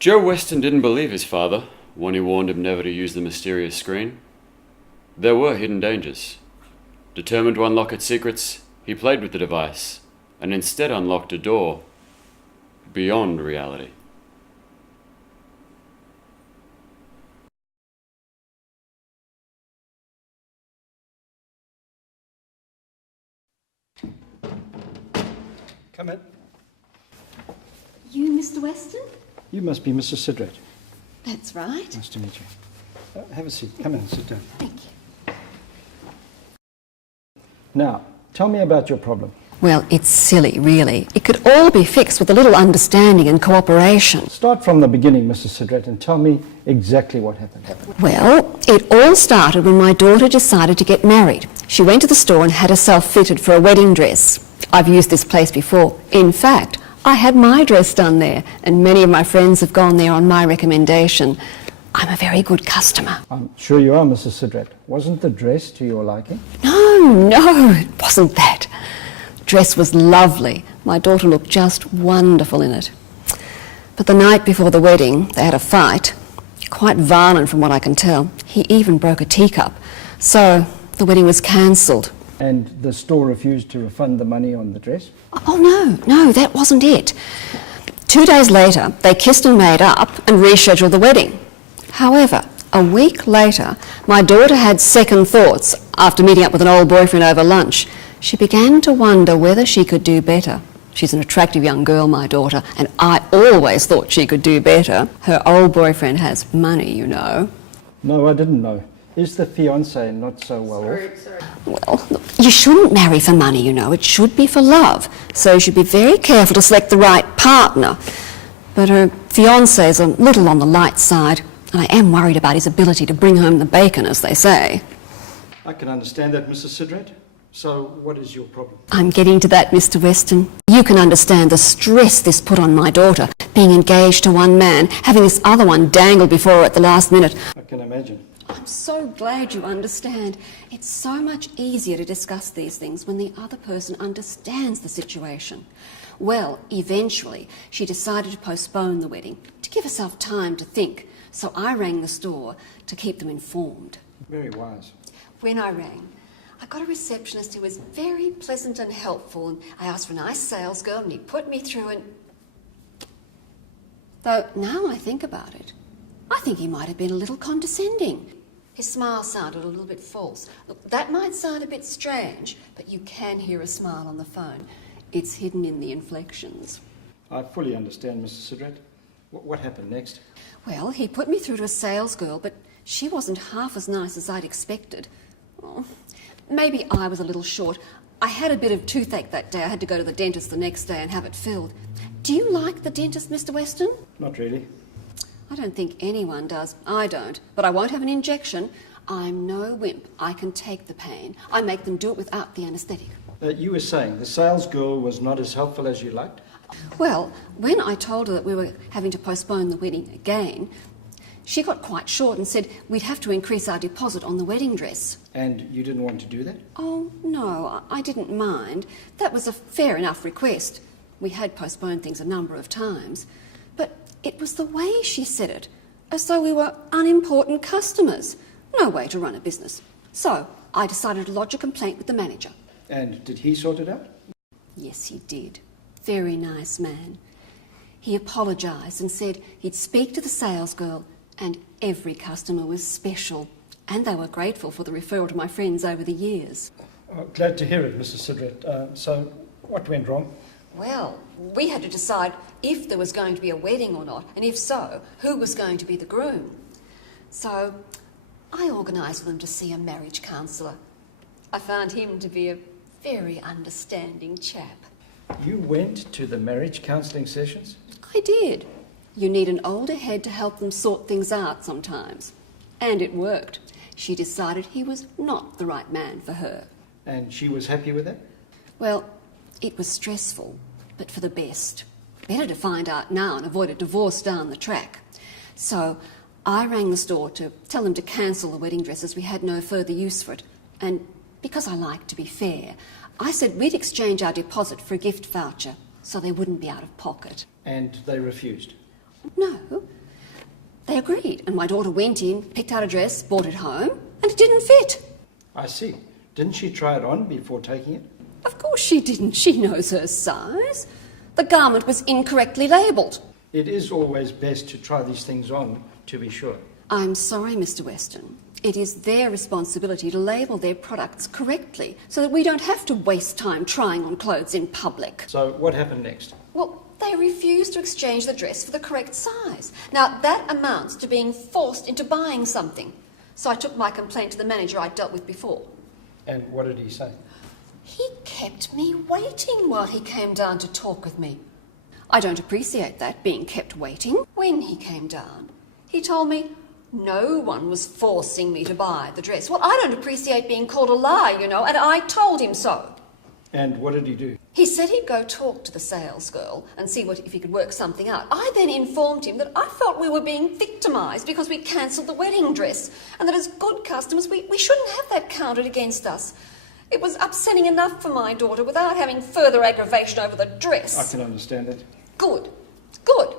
Joe Weston didn't believe his father when he warned him never to use the mysterious screen. There were hidden dangers. Determined to unlock its secrets, he played with the device and instead unlocked a door beyond reality. Come in. You, Mr. Weston? You must be Mrs. Sidret. That's right. Nice to meet you. Have a seat. Come in, sit down. Thank you. Now, tell me about your problem. Well, it's silly, really. It could all be fixed with a little understanding and cooperation. Start from the beginning, Mrs. Sidret, and tell me exactly what happened. Well, it all started when my daughter decided to get married. She went to the store and had herself fitted for a wedding dress. I've used this place before. In fact, I had my dress done there, and many of my friends have gone there on my recommendation. I'm a very good customer. I'm sure you are, Mrs. Sidret. Wasn't the dress to your liking? No, it wasn't that. Dress was lovely. My daughter looked just wonderful in it. But the night before the wedding, they had a fight. Quite violent from what I can tell. He even broke a teacup. So the wedding was cancelled. And the store refused to refund the money on the dress? Oh, no, that wasn't it. 2 days later, they kissed and made up and rescheduled the wedding. However, a week later, my daughter had second thoughts after meeting up with an old boyfriend over lunch. She began to wonder whether she could do better. She's an attractive young girl, my daughter, and I always thought she could do better. Her old boyfriend has money, you know. No, I didn't know. Is the fiancé not so well off? Sorry. Well, look, you shouldn't marry for money, you know. It should be for love. So you should be very careful to select the right partner. But her fiancé's a little on the light side, and I am worried about his ability to bring home the bacon, as they say. I can understand that, Mrs. Sidret. So what is your problem? I'm getting to that, Mr. Weston. You can understand the stress this put on my daughter, being engaged to one man, having this other one dangled before her at the last minute. I can imagine. I'm so glad you understand. It's so much easier to discuss these things when the other person understands the situation. Well, eventually, she decided to postpone the wedding, to give herself time to think. So I rang the store to keep them informed. Very wise. When I rang, I got a receptionist who was very pleasant and helpful, and I asked for a nice sales girl, and he put me through, and... Though, now I think about it, I think he might have been a little condescending. His smile sounded a little bit false. Look, that might sound a bit strange, but you can hear a smile on the phone. It's hidden in the inflections. I fully understand, Mrs. Sidret. What happened next? Well, he put me through to a sales girl, but she wasn't half as nice as I'd expected. Oh, maybe I was a little short. I had a bit of toothache that day. I had to go to the dentist the next day and have it filled. Do you like the dentist, Mr. Weston? Not really. I don't think anyone does. I don't. But I won't have an injection. I'm no wimp. I can take the pain. I make them do it without the anaesthetic. You were saying the sales girl was not as helpful as you liked? Well, when I told her that we were having to postpone the wedding again, she got quite short and said we'd have to increase our deposit on the wedding dress. And you didn't want to do that? Oh, no, I didn't mind. That was a fair enough request. We had postponed things a number of times. But it was the way she said it, as though we were unimportant customers. No way to run a business. So I decided to lodge a complaint with the manager. And did he sort it out? Yes, he did. Very nice man. He apologised and said he'd speak to the sales girl, and every customer was special, and they were grateful for the referral to my friends over the years. Glad to hear it, Mrs. Sidret. So what went wrong? Well, we had to decide if there was going to be a wedding or not, and if so, who was going to be the groom. So I organised for them to see a marriage counsellor. I found him to be a very understanding chap. You went to the marriage counselling sessions? I did. You need an older head to help them sort things out sometimes. And it worked. She decided he was not the right man for her. And she was happy with that? Well, it was stressful, but for the best. Better to find out now and avoid a divorce down the track. So I rang the store to tell them to cancel the wedding dress as we had no further use for it. And because I like to be fair, I said we'd exchange our deposit for a gift voucher so they wouldn't be out of pocket. And they refused? No. They agreed, and my daughter went in, picked out a dress, brought it home, and it didn't fit. I see. Didn't she try it on before taking it? Of course she didn't. She knows her size. The garment was incorrectly labelled. It is always best to try these things on, to be sure. I'm sorry, Mr. Weston. It is their responsibility to label their products correctly so that we don't have to waste time trying on clothes in public. So what happened next? Well, they refused to exchange the dress for the correct size. Now, that amounts to being forced into buying something. So I took my complaint to the manager I'd dealt with before. And what did he say? He kept me waiting while he came down to talk with me. I don't appreciate that, being kept waiting. When he came down, he told me no one was forcing me to buy the dress. Well, I don't appreciate being called a lie, you know, and I told him so. And what did he do? He said he'd go talk to the sales girl and see if he could work something out. I then informed him that I felt we were being victimised because we cancelled the wedding dress, and that as good customers we shouldn't have that counted against us. It was upsetting enough for my daughter without having further aggravation over the dress. I can understand it. Good. Good.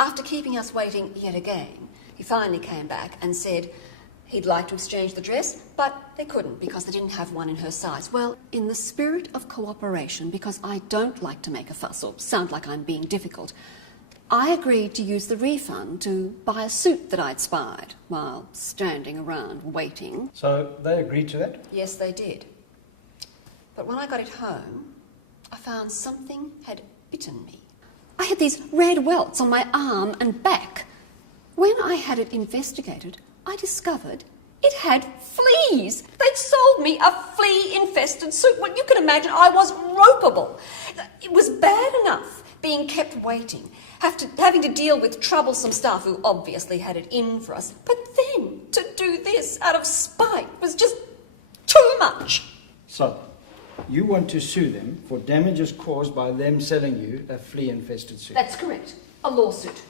After keeping us waiting yet again, he finally came back and said he'd like to exchange the dress, but they couldn't because they didn't have one in her size. Well, in the spirit of cooperation, because I don't like to make a fuss or sound like I'm being difficult, I agreed to use the refund to buy a suit that I'd spied while standing around waiting. So they agreed to that? Yes, they did. But when I got it home, I found something had bitten me. I had these red welts on my arm and back. When I had it investigated, I discovered it had fleas. They'd sold me a flea-infested suit. Well, you can imagine I was ropeable. It was bad enough being kept waiting, having to deal with troublesome staff who obviously had it in for us. But then to do this out of spite was just too much. So, you want to sue them for damages caused by them selling you a flea-infested suit? That's correct. A lawsuit.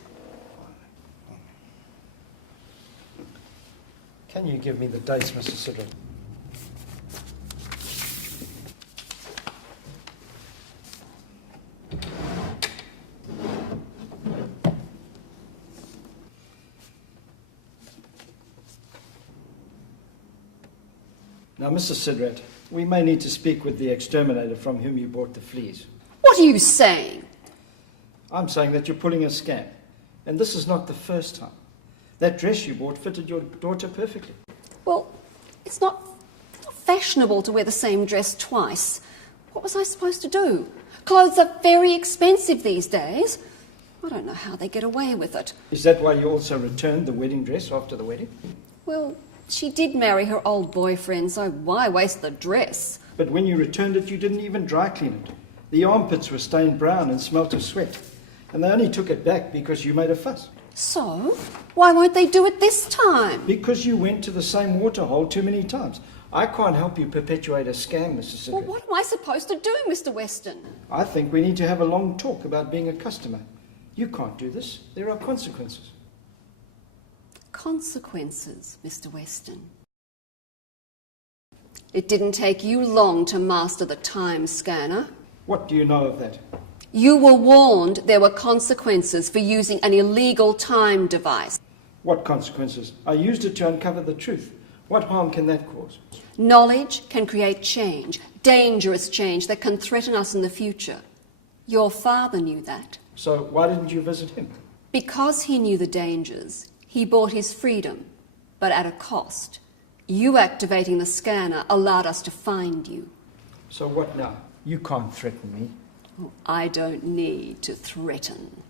Can you give me the dates, Mr. Sidra? Now, Mr. Sidrat, we may need to speak with the exterminator from whom you bought the fleas. What are you saying? I'm saying that you're pulling a scam, and this is not the first time. That dress you bought fitted your daughter perfectly. Well, it's not fashionable to wear the same dress twice. What was I supposed to do? Clothes are very expensive these days. I don't know how they get away with it. Is that why you also returned the wedding dress after the wedding? Well, she did marry her old boyfriend, so why waste the dress? But when you returned it, you didn't even dry clean it. The armpits were stained brown and smelt of sweat. And they only took it back because you made a fuss. So, why won't they do it this time? Because you went to the same waterhole too many times. I can't help you perpetuate a scam, Mr. Sidgwick. Well, what am I supposed to do, Mr. Weston? I think we need to have a long talk about being a customer. You can't do this. There are consequences. Consequences, Mr. Weston. It didn't take you long to master the time scanner. What do you know of that? You were warned there were consequences for using an illegal time device. What consequences? I used it to uncover the truth. What harm can that cause? Knowledge can create change, dangerous change that can threaten us in the future. Your father knew that. So why didn't you visit him? Because he knew the dangers, he bought his freedom, but at a cost. You activating the scanner allowed us to find you. So what now? You can't threaten me. I don't need to threaten.